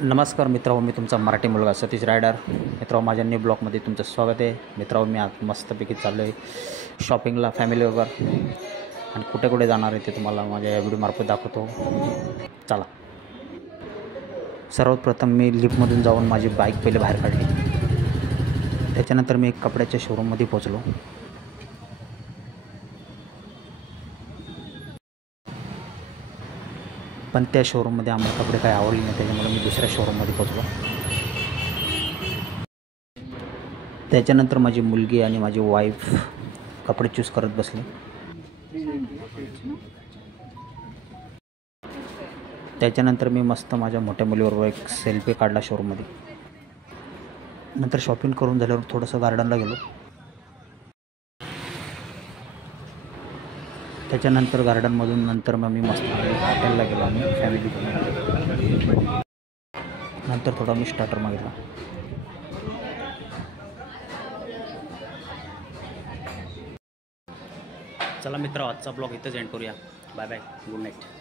नमस्कार मित्रांनो, मी तुमचा मराठी मुलगा सतीश रायडर. मित्रांनो, माझ्या न्यू ब्लॉगमध्ये तुमचं स्वागत आहे. मित्रांनो, मी आज मस्तपैकी चाललो आहे शॉपिंगला फॅमिलीबरोबर, आणि कुठे कुठे जाणार आहे ते तुम्हाला माझ्या या व्हिडिओमार्फत दाखवतो. चला. सर्वप्रथम मी लिफ्टमधून जाऊन माझी बाईक पहिले बाहेर काढली. त्याच्यानंतर मी एक कपड्याच्या शोरूममध्ये पोचलो. पण त्या शोरूममध्ये आम्हाला कपडे काही आवडले नाही, त्याच्यामुळे मी दुसऱ्या शोरूममध्ये पोचलो. त्याच्यानंतर माझी मुलगी आणि माझी वाईफ कपडे चूज करत बसले. त्याच्यानंतर मी मस्त माझ्या मोठ्या मुलीबरोबर एक सेल्फी काढला शोरूममध्ये. नंतर शॉपिंग करून झाल्यावर थोडंसं गार्डनला गेलो. त्याच्यानंतर गार्डनमधून नंतर मग मी मस्त हॉटेलला गेलो आम्ही फॅमिली. नंतर थोडा मी स्टार्टर मागितला. चला मित्र, आजचा ब्लॉग इथंच एंड करूया. Bye bye, good night.